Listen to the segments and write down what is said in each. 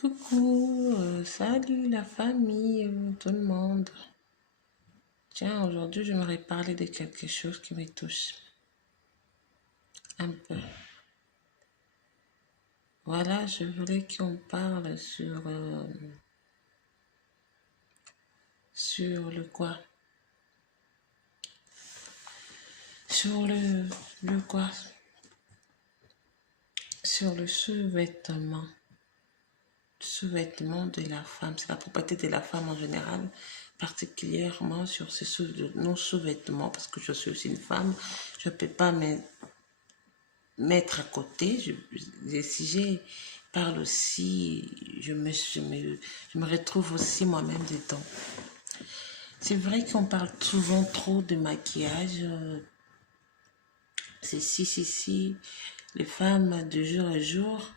Coucou, salut la famille, tout le monde. Tiens, aujourd'hui, j'aimerais parler de quelque chose qui me touche un peu. Voilà, je voulais qu'on parle sur le quoi? Sur le quoi? Sur le sous-vêtement. Sous-vêtement de la femme. C'est la propriété de la femme en général, particulièrement sur nos sous-vêtements, parce que je suis aussi une femme. Je ne peux pas mettre à côté. Si j'ai parle aussi, je me retrouve aussi moi-même dedans. C'est vrai qu'on parle souvent trop de maquillage. C'est si, les femmes de jour à jour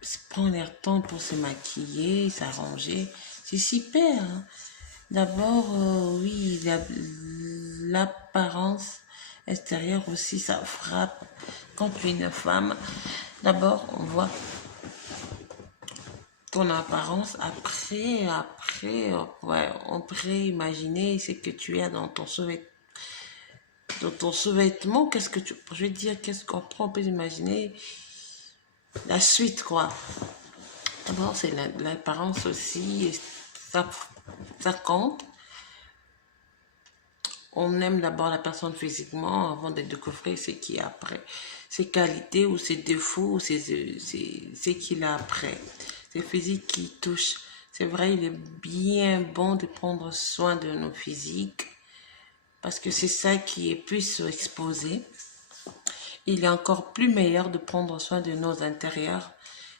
se prennent leur temps pour se maquiller, s'arranger. C'est super, hein. D'abord, oui, l'apparence extérieure aussi, ça frappe quand tu es une femme. D'abord, on voit ton apparence. Ouais, on pourrait imaginer ce que tu as dans ton sous-vêtement. Qu'est-ce que je veux dire, qu'est-ce qu'on peut imaginer la suite, quoi. D'abord, c'est l'apparence aussi, et ça compte. On aime d'abord la personne physiquement avant de découvrir ce qu'il y a après. Ses qualités ou ses défauts, ce qu'il a après. C'est physique qui touche. C'est vrai, il est bien bon de prendre soin de nos physiques parce que c'est ça qui est plus exposé. Il est encore plus meilleur de prendre soin de nos intérieurs.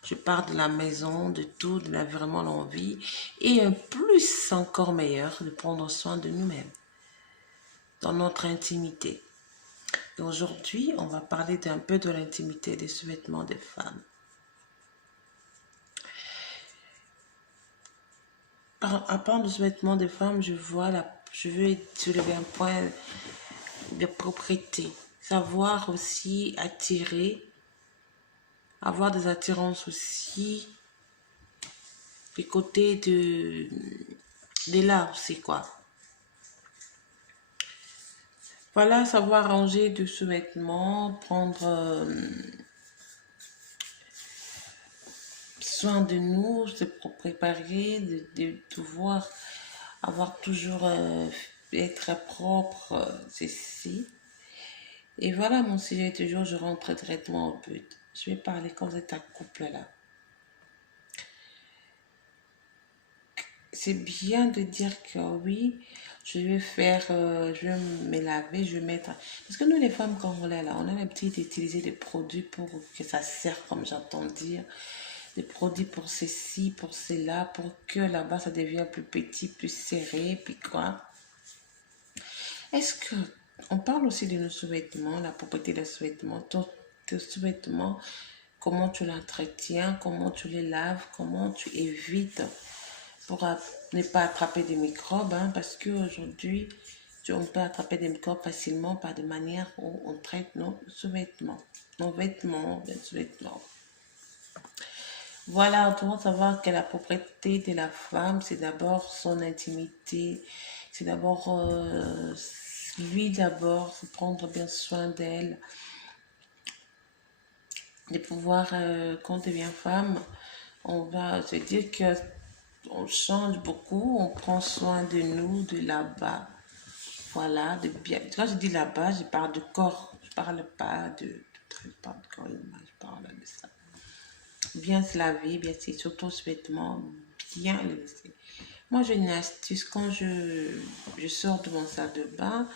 Je parle de la maison, de tout, de l'environnement, l'envie. Et un plus encore meilleur de prendre soin de nous-mêmes dans notre intimité. Et aujourd'hui, on va parler d'un peu de l'intimité des sous-vêtements des femmes. À part le sous-vêtement des femmes, je veux soulever un point de propriété. Savoir aussi attirer, avoir des attirances aussi du côté de là aussi, quoi. Voilà, savoir ranger de sous-vêtements, prendre soin de nous, se préparer, de pouvoir avoir toujours être propre, ceci. Et voilà mon sujet toujours, je rentre directement au but. Je vais parler quand vous êtes un couple là. C'est bien de dire que oui, je vais me laver, je vais mettre. Parce que nous les femmes quand on est là, on a l'habitude d'utiliser des produits pour que ça serve, comme j'entends dire. Des produits pour ceci, pour cela, pour que là-bas ça devienne plus petit, plus serré, puis quoi. Est-ce que on parle aussi de nos sous-vêtements, la propriété des sous-vêtements, tes sous-vêtements, comment tu l'entretiens, comment tu les laves, comment tu évites pour ne pas attraper des microbes, hein, parce qu'aujourd'hui, on peut attraper des microbes facilement par des manières où on traite nos sous-vêtements, nos vêtements, nos sous-vêtements. Voilà, on doit savoir que la propriété de la femme, c'est d'abord son intimité, c'est d'abord lui d'abord, se prendre bien soin d'elle, de pouvoir, quand on devient femme, on va se dire que on change beaucoup, on prend soin de nous, de là-bas. Voilà, de bien. Quand je dis là-bas, je parle de corps, je parle pas je parle de corps humain, je parle de ça. Bien se laver, bien c'est surtout ce vêtement, bien le laisser. Moi, j'ai une astuce. Quand je sors de mon salle de bain,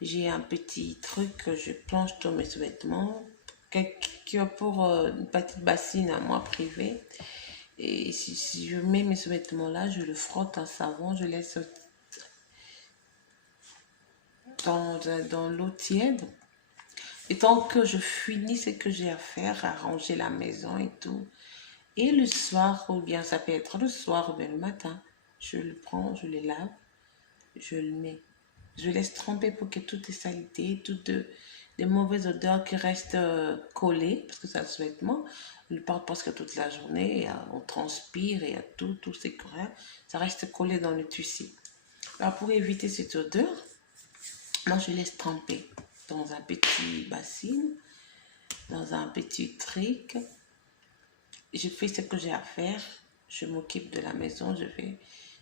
j'ai un petit truc que je plonge dans mes sous-vêtements pour une petite bassine à moi privée. Et si je mets mes sous-vêtements là, je le frotte en savon, je laisse dans l'eau tiède. Et tant que je finis ce que j'ai à faire, à ranger la maison et tout, et le soir, ou bien ça peut être le soir ou bien le matin, je le prends, je le lave, je le mets. Je laisse tremper pour que toutes les saletés, des mauvaises odeurs qui restent collées, parce que c'est un sous-vêtement, on le porte presque toute la journée, on transpire et tout c'est correct, ça reste collé dans le tissu. Alors pour éviter cette odeur, moi je laisse tremper dans un petit bassin, dans un petit trick. Je fais ce que j'ai à faire, je m'occupe de la maison, je fais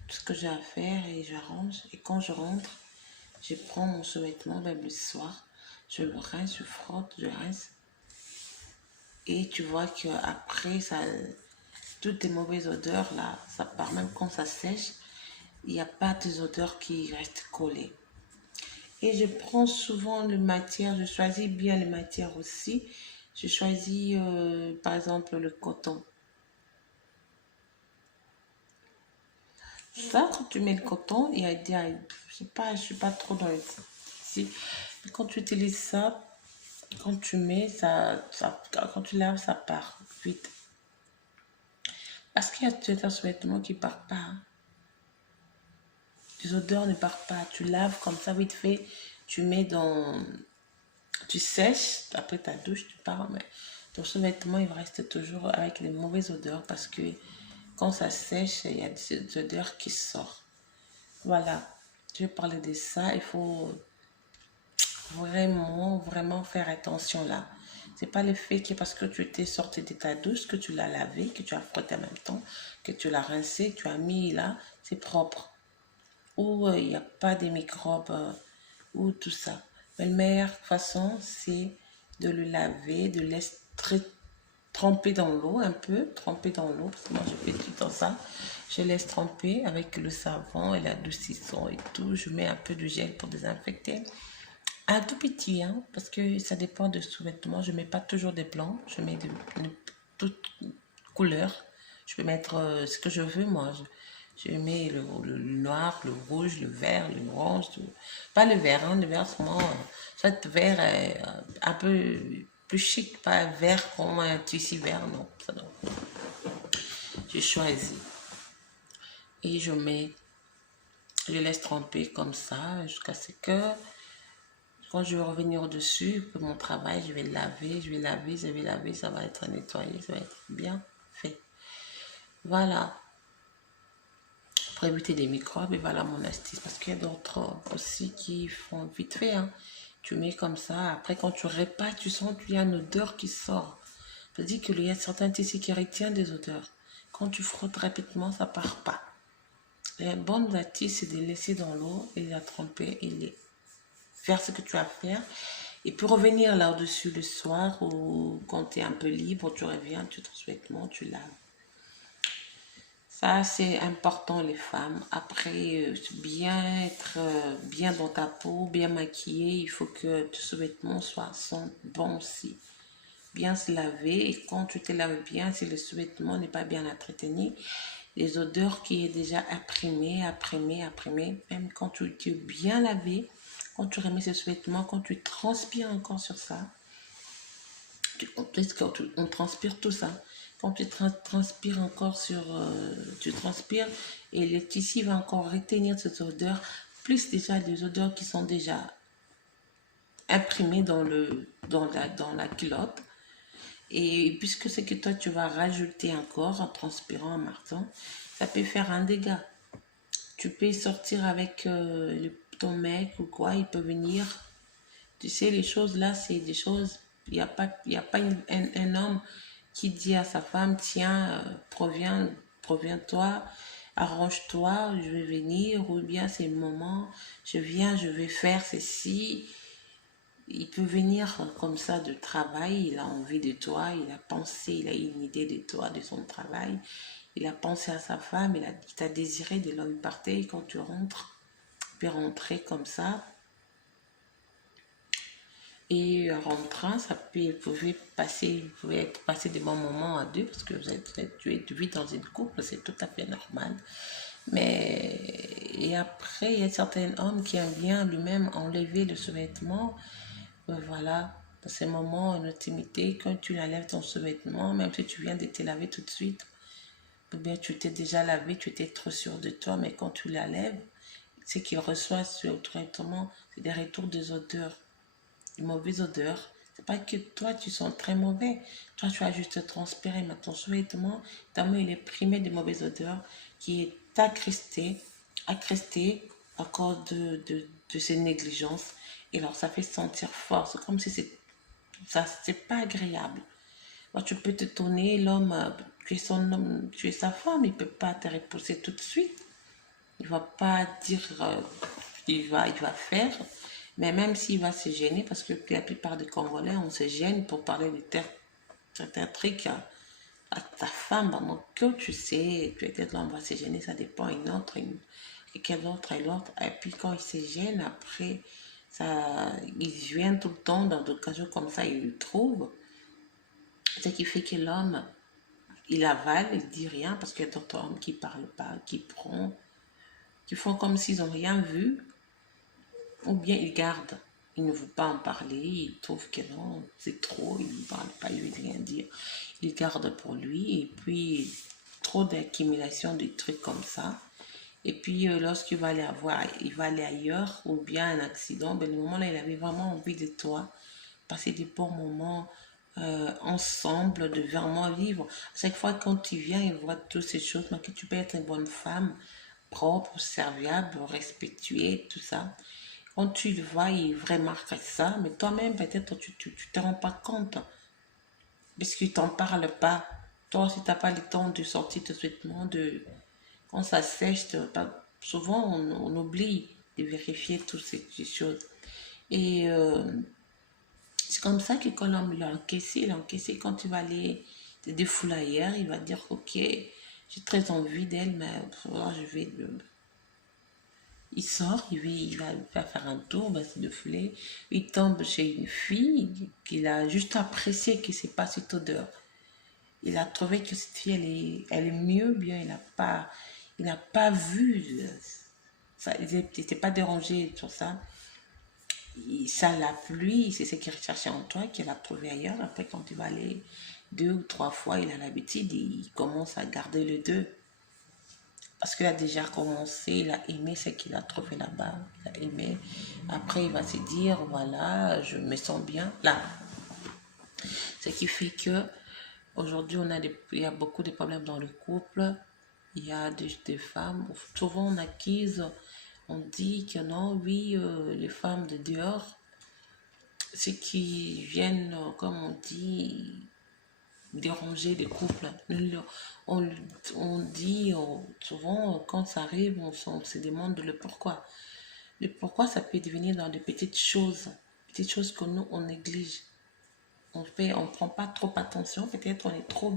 tout ce que j'ai à faire et j'arrange. Et quand je rentre, je prends mon sous-vêtement, même le soir, je le rince, je frotte, je rince. Et tu vois qu'après, ça, toutes les mauvaises odeurs, là, ça part. Même quand ça sèche, il n'y a pas des odeurs qui restent collées. Et je prends souvent le matière, je choisis bien les matières aussi. Je choisis par exemple le coton. Ça, quand tu mets le coton, je suis pas trop dans les ici. Quand tu utilises ça, quand tu mets quand tu laves, ça part vite. Parce qu'il y a certains sous-vêtements qui partent pas, hein. Les odeurs ne partent pas. Tu laves comme ça vite fait, tu mets dans, tu sèches, après ta douche, tu pars, mais ton sous-vêtement, il reste toujours avec les mauvaises odeurs parce que quand ça sèche, il y a des odeurs qui sortent. Voilà, je vais parler de ça. Il faut vraiment faire attention là. C'est pas le fait que parce que tu étais sorti de ta douche, que tu l'as lavé, que tu as frotté en même temps, que tu l'as rincé, tu as mis là, c'est propre. Ou il n'y a pas de microbes ou tout ça. Mais la meilleure façon, c'est de le laver, de le laisser tremper dans l'eau un peu, tremper dans l'eau, parce que moi je fais tout le temps ça. Je laisse tremper avec le savon et l'adoucissant et tout. Je mets un peu de gel pour désinfecter. Un tout petit, hein, parce que ça dépend de sous-vêtements. Je ne mets pas toujours des blancs, je mets de toutes couleurs. Je peux mettre ce que je veux, moi. Je mets le noir, le rouge, le vert, le orange. Pas le vert, hein, le vert, souvent, soit vert un peu plus chic, pas vert comme un tissu vert, non. Ça, non. Je choisis. Et je laisse tremper comme ça jusqu'à ce que quand je vais revenir au-dessus pour mon travail, je vais laver, ça va être nettoyé, ça va être bien fait. Voilà, pour éviter des microbes, et voilà mon astuce. Parce qu'il y a d'autres aussi qui font vite fait, hein. Tu mets comme ça, après quand tu répares, tu sens qu'il y a une odeur qui sort. Ça veut dire qu'il y a certains tissus qui retiennent des odeurs. Quand tu frottes rapidement, ça part pas. La bonne astuce, c'est de laisser dans l'eau et la tremper et faire ce que tu as à faire. Et puis revenir là au-dessus le soir ou quand tu es un peu libre, tu reviens, tu te vêtements, tu laves. Ça, c'est important, les femmes. Après, bien être bien dans ta peau, bien maquillée, il faut que tes sous-vêtements sentent bon aussi. Bien se laver. Et quand tu te laves bien, si le sous-vêtement n'est pas bien entretenu, les odeurs qui est déjà imprimées, même quand tu es bien lavé, quand tu remets ce sous-vêtement, quand tu transpires encore sur ça, on transpire tout ça. Quand tu transpires encore tu transpires et le tissu va encore retenir cette odeur, plus déjà des odeurs qui sont déjà imprimées dans la culotte. Et puisque c'est que toi tu vas rajouter encore en transpirant, en martelant, ça peut faire un dégât. Tu peux sortir avec ton mec ou quoi, il peut venir. Tu sais, les choses là, c'est des choses. Il y a pas un homme qui dit à sa femme, tiens, proviens-toi, arrange-toi, je vais venir, ou bien c'est le moment, je viens, je vais faire ceci. Il peut venir comme ça de travail, il a envie de toi, il a pensé, il a une idée de toi, de son travail. Il a pensé à sa femme, il t'a désiré de là où il partait. Et quand tu rentres, tu peux rentrer comme ça. Et en rentrant, vous pouvez passer des bons moments à deux parce que tu vis dans une couple, c'est tout à fait normal. Mais, et après, il y a certains hommes qui aiment bien lui-même enlever le sous-vêtement. Voilà, dans ces moments en intimité, quand tu enlèves ton sous-vêtement, même si tu viens de te laver tout de suite, ou bien tu t'es déjà lavé, tu étais trop sûr de toi, mais quand tu la lèves, c'est qu'il reçoit directement, c'est des retours des odeurs. une mauvaise odeur. C'est pas que toi, tu sens très mauvais. Toi, tu as juste transpiré, mais ton sous-vêtement, tellement il est primé de mauvaises odeurs, qui est accresté à cause de ces négligences. Et alors, ça fait sentir fort. C'est comme si c'est pas agréable. Alors, tu peux te tourner, l'homme, tu es son homme, tu es sa femme, il peut pas te repousser tout de suite. Il va pas dire, il va faire. Mais même s'il va se gêner, parce que la plupart des Congolais, on se gêne pour parler de certains trucs à ta femme, donc que tu sais, peut-être l'homme va se gêner, ça dépend, quel autre et l'autre. Et puis quand il se gêne, après, ça, il vient tout le temps dans des occasions comme ça, il le trouve. Ce qui fait que l'homme, il avale, il dit rien, parce qu'il y a d'autres hommes qui parlent pas, qui font comme s'ils n'ont rien vu, ou bien ils gardent. Il ne veut pas en parler, il trouve que non, c'est trop, il ne parle pas, il ne veut rien dire. Il garde pour lui, et puis trop d'accumulation de trucs comme ça. Et puis lorsqu'il va aller il va aller ailleurs, ou bien un accident, ben, le moment là, il avait vraiment envie de toi, passer des bons moments ensemble, de vraiment vivre. À chaque fois quand tu viens, il voit toutes ces choses, mais que tu peux être une bonne femme, propre, serviable, respectuée, tout ça. Quand tu le vois, il remarque ça, mais toi-même, peut-être, tu ne te rends pas compte, parce qu'il ne t'en parle pas. Toi, si tu n'as pas le temps de sortir tes vêtements, quand ça sèche, souvent, on oublie de vérifier toutes ces choses. Et c'est comme ça que quand l'homme il a encaissé, quand tu vas aller te défouler ailleurs, il va dire, ok, j'ai très envie d'elle, mais je vais il sort, il va faire un tour, va se défouler. Il tombe chez une fille qu'il a juste apprécié que c'est pas cette odeur. Il a trouvé que cette fille, elle est mieux, bien, il n'a pas vu, ça, il n'était pas dérangé sur ça. Ça l'a plu, c'est ce qu'il recherchait en toi, qu'il a trouvé ailleurs. Après, quand il va aller 2 ou 3 fois, il a l'habitude, il commence à garder les deux. Parce qu'il a déjà commencé, il a aimé ce qu'il a trouvé là-bas, il a aimé. Après, il va se dire, voilà, je me sens bien là. Ce qui fait que aujourd'hui, il y a beaucoup de problèmes dans le couple. Il y a des femmes, souvent on accuse, on dit que non, oui, les femmes de dehors, ceux qui viennent, comme on dit, déranger les couples. On, on dit souvent, quand ça arrive, on se demande le pourquoi. Le pourquoi, ça peut devenir dans des petites choses que nous, on néglige. On prend pas trop attention, peut-être on est trop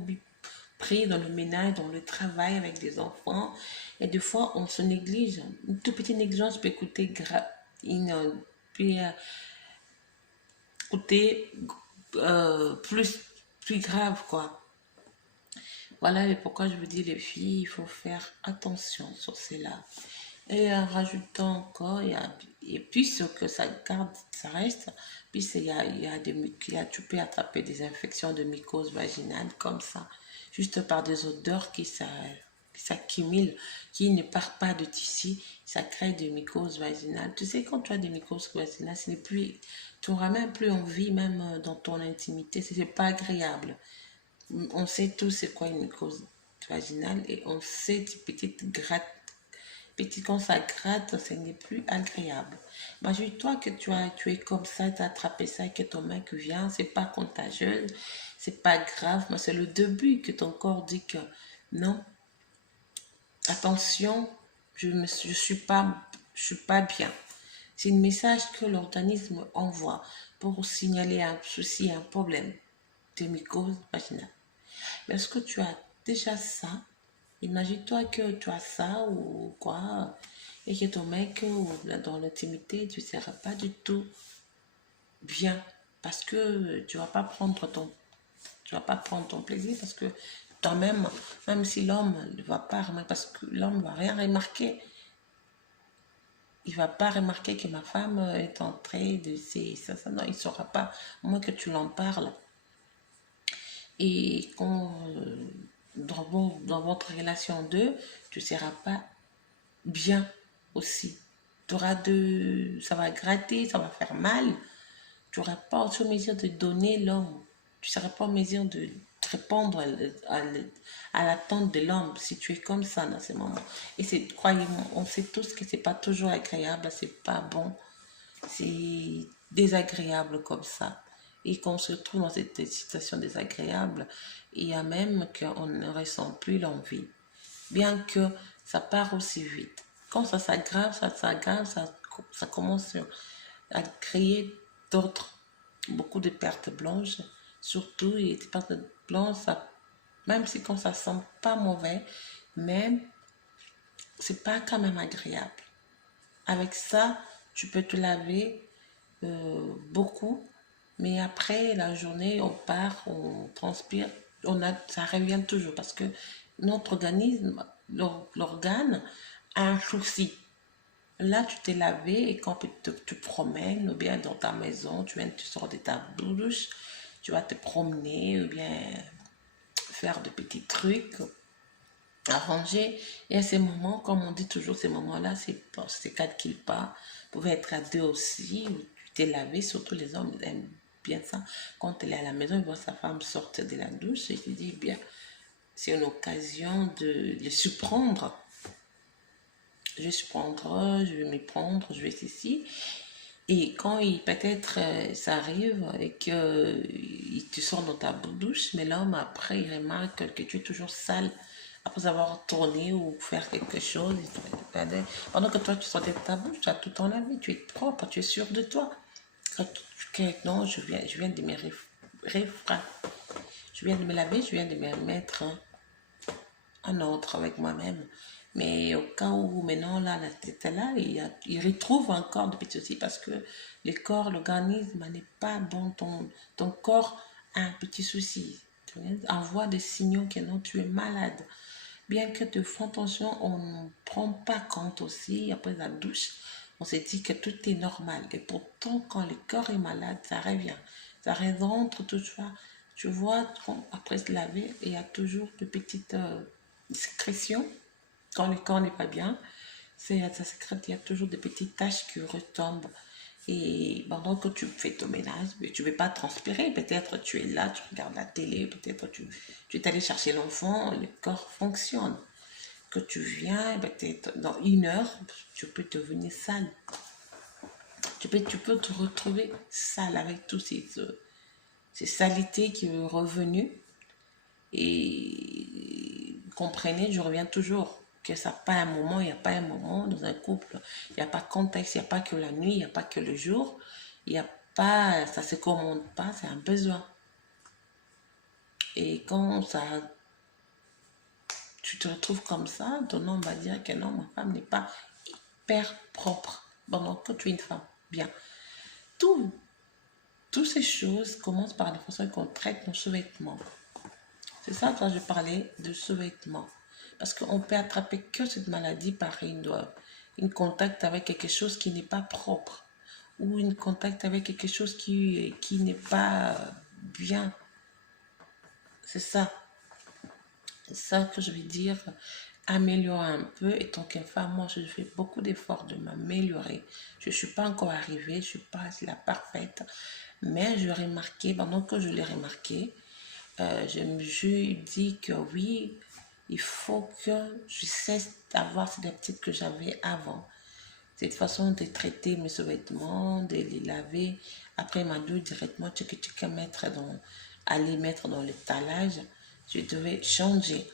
pris dans le ménage, dans le travail avec des enfants, et des fois, on se néglige. Une toute petite négligence peut coûter coûter plus grave, quoi. Voilà et pourquoi je vous dis, les filles, il faut faire attention sur cela. Et en rajoutant encore, et puis ce que ça garde, ça reste, puis tu peux attraper des infections de mycose vaginale comme ça, juste par des odeurs qui s'accumulent, qui ne partent pas de tissu, ça crée des mycoses vaginales. Tu sais, quand tu as des mycoses vaginales, tu n'auras même plus envie, même dans ton intimité, c'est pas agréable. On sait tous c'est quoi une mycose vaginale et on sait ces petites grattes. Quand ça gratte, ce n'est plus agréable. Imagine-toi que tu es comme ça, tu as attrapé ça et que ton mec vient, c'est pas contagieux, c'est pas grave, mais c'est le début que ton corps dit que non, attention, je suis pas bien. C'est un message que l'organisme envoie pour signaler un souci, un problème de mycose vaginale. Mais est-ce que tu as déjà ça? Imagine-toi que tu as ça ou quoi, et que ton mec, ou dans l'intimité, tu ne seras pas du tout bien. Parce que tu vas pas prendre ton plaisir, parce que toi-même, même si l'homme ne va pas remarquer, parce que l'homme ne va rien remarquer, il ne va pas remarquer que ma femme est entrée de ça, non, il ne saura pas, moins que tu l'en parles. Et dans votre relation d'eux, tu ne seras pas bien aussi. Ça va gratter, ça va faire mal. tu n'auras pas aussi en mesure de donner l'homme. Tu ne seras pas en mesure de répondre à l'attente de l'homme si tu es comme ça dans ces moments. Et c'est, croyez-moi, on sait tous que c'est pas toujours agréable, c'est pas bon, c'est désagréable comme ça. Et qu'on se trouve dans cette situation désagréable, il y a même qu'on ne ressent plus l'envie, bien que ça part aussi vite. Quand ça s'aggrave, ça commence à créer d'autres, beaucoup de pertes blanches, surtout, et des pertes blanches, ça, même si quand ça sent pas mauvais, mais c'est pas quand même agréable. Avec ça, tu peux te laver beaucoup, mais après la journée, on part, on transpire, ça revient toujours parce que notre organisme, l'organe, a un souci. Là, tu t'es lavé et quand tu te promènes, ou bien dans ta maison, tu sors de ta douche, tu vas te promener, ou bien faire de petits trucs, arranger. Et à ces moments, comme on dit toujours, ces moments-là, c'est 4 kills pas. Vous pouvez être à deux aussi, tu t'es lavé, surtout les hommes aiment bien ça. Quand elle est à la maison, il voit sa femme sortir de la douche et il dit, bien, c'est une occasion de le surprendre. Je vais surprendre, je vais m'y prendre, je vais ici. Et quand peut-être ça arrive et que tu sors dans ta douche, mais l'homme après il remarque que tu es toujours sale après avoir tourné ou faire quelque chose. Pendant que toi tu sors de ta bouche, tu as tout enlevé, tu es propre, tu es sûr de toi. Non, je viens de me je viens de me laver, je viens de me mettre en ordre avec moi-même. Mais au cas où maintenant, là, la tête est là, il retrouve encore des petits soucis parce que le corps, l'organisme n'est pas bon. Ton corps a un petit souci. Tu envoie des signaux que non, tu es malade. Bien que de fond tension, on ne prend pas compte aussi, après la douche, on se dit que tout est normal. Et pourtant, quand le corps est malade, ça revient. Ça rentre toutefois. Tu vois, après se laver, il y a toujours de petites sécrétions. Quand le corps n'est pas bien, ça sécrète, il y a toujours des petites taches qui retombent. Et pendant que tu fais ton ménage, mais tu ne veux pas transpirer. Peut-être tu es là, tu regardes la télé, peut-être tu es allé chercher l'enfant, le corps fonctionne. Que tu viens, peut-être dans 1 heure, tu peux devenir sale. Tu peux te retrouver sale avec tous ces saletés qui sont revenues. Et comprenez, je reviens toujours que ça n'a pas un moment, il n'y a pas un moment dans un couple. Il n'y a pas de contexte, il n'y a pas que la nuit, il n'y a pas que le jour. Il n'y a pas, ça ne se commande pas, c'est un besoin. Et quand tu te retrouves comme ça, ton homme va dire que non, ma femme n'est pas hyper propre. Pendant que tu es une femme, bien. Toutes ces choses commencent par la façon qu'on traite nos sous-vêtements. C'est ça quand je parlais de sous-vêtements. Parce qu'on peut attraper que cette maladie par une contact avec quelque chose qui n'est pas propre. Ou une contact avec quelque chose qui n'est pas bien. C'est ça. C'est ça que je veux dire. Améliorer un peu. Et tant qu'une femme, moi, je fais beaucoup d'efforts de m'améliorer. Je ne suis pas encore arrivée. Je ne suis pas la parfaite. Mais je l'ai remarqué, pendant que je l'ai remarqué, je dis que oui, il faut que je cesse d'avoir cette habitude que j'avais avant. Cette façon de traiter mes sous-vêtements, de les laver après ma douche directement, aller mettre dans l'étalage. Je devais changer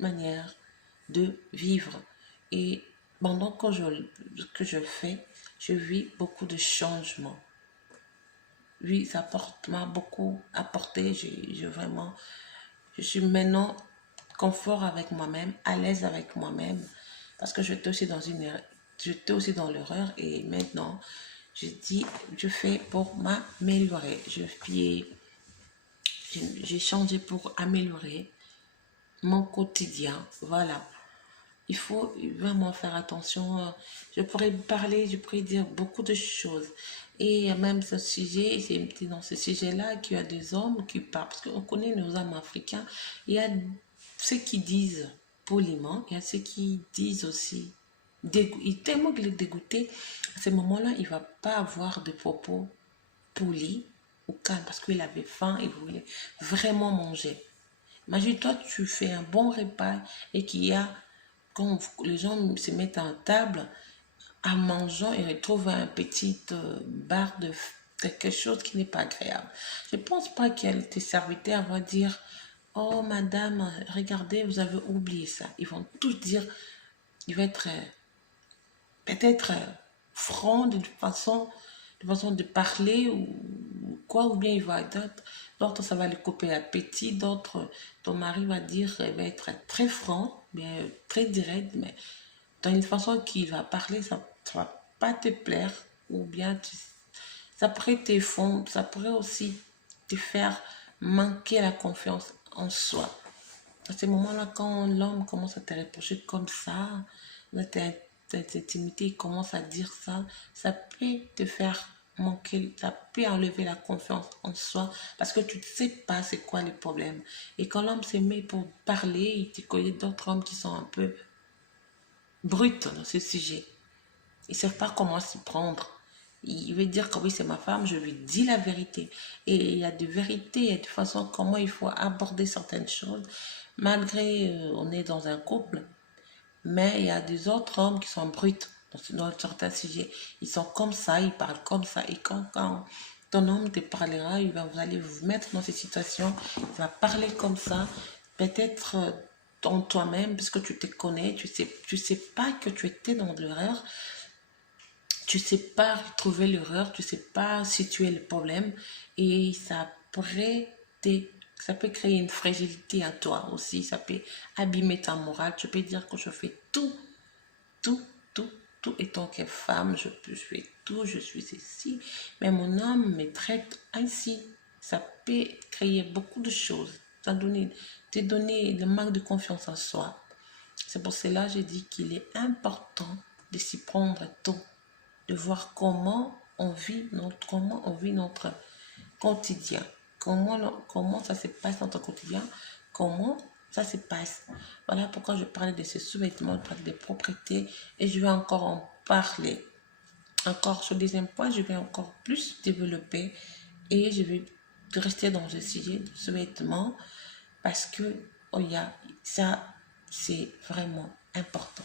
manière de vivre. Et pendant que je fais, je vis beaucoup de changements. Oui, ça m'a beaucoup apporté. Je suis maintenant confort avec moi-même, à l'aise avec moi-même, parce que j'étais aussi dans l'erreur et maintenant, je fais pour m'améliorer. J'ai changé pour améliorer mon quotidien. Voilà. Il faut vraiment faire attention. Je pourrais dire beaucoup de choses. Et même ce sujet, c'est dans ce sujet-là qu'il y a des hommes qui parlent. Parce qu'on connaît nos hommes africains. Il y a ceux qui disent poliment, il y a ceux qui disent aussi Tellement qu'il est dégoûté, à ce moment-là, il ne va pas avoir de propos polis ou calmes parce qu'il avait faim et voulait vraiment manger. Imagine-toi, tu fais un bon repas et qu'il y a, quand les gens se mettent à table, en mangeant et retrouvent un petit barre de quelque chose qui n'est pas agréable. Je ne pense pas que tes serviteurs vont dire, oh madame, regardez, vous avez oublié ça. Ils vont tous dire, il va être peut-être franc de façon de parler ou quoi, ou bien il va d'autres ça va lui couper l'appétit, d'autres ton mari va dire, il va être très franc, bien très direct, mais dans une façon qu'il va parler, ça ne va pas te plaire, ou bien ça pourrait te fondre, ça pourrait aussi te faire manquer la confiance en soi. À ce moment-là, quand l'homme commence à te reprocher comme ça, dans ta intimité, il commence à dire ça, ça peut te faire manquer, ça peut enlever la confiance en soi parce que tu ne sais pas c'est quoi les problèmes. Et quand l'homme se met pour parler, il te connaît d'autres hommes qui sont un peu bruts dans ce sujet. Ils ne savent pas comment s'y prendre. Il veut dire que oui, c'est ma femme, je lui dis la vérité. Et il y a des vérités, il y a des façons comment il faut aborder certaines choses. Malgré on est dans un couple, mais il y a des autres hommes qui sont bruts dans certains sujets. Ils sont comme ça, ils parlent comme ça. Et quand ton homme te parlera, vous allez vous mettre dans ces situations, il va parler comme ça. Peut-être en toi-même, puisque tu te connais, tu sais pas que tu étais dans l'erreur. Tu sais pas trouver l'erreur, tu sais pas situer le problème et ça peut créer une fragilité à toi aussi, ça peut abîmer ta morale. Tu peux dire que je fais tout, tout, tout étant que femme, je fais tout, je suis ceci, mais mon homme me traite ainsi. Ça peut créer beaucoup de choses, te donner le manque de confiance en soi. C'est pour cela que je dis qu'il est important de s'y prendre tôt, de voir comment on vit notre quotidien, comment ça se passe notre quotidien, comment ça se passe. Voilà pourquoi je parlais de ce sous-vêtements, je parlais de propriété et je vais encore en parler. Encore sur le deuxième point, je vais encore plus développer et je vais rester dans ce sujet de sous-vêtements parce que ça, c'est vraiment important.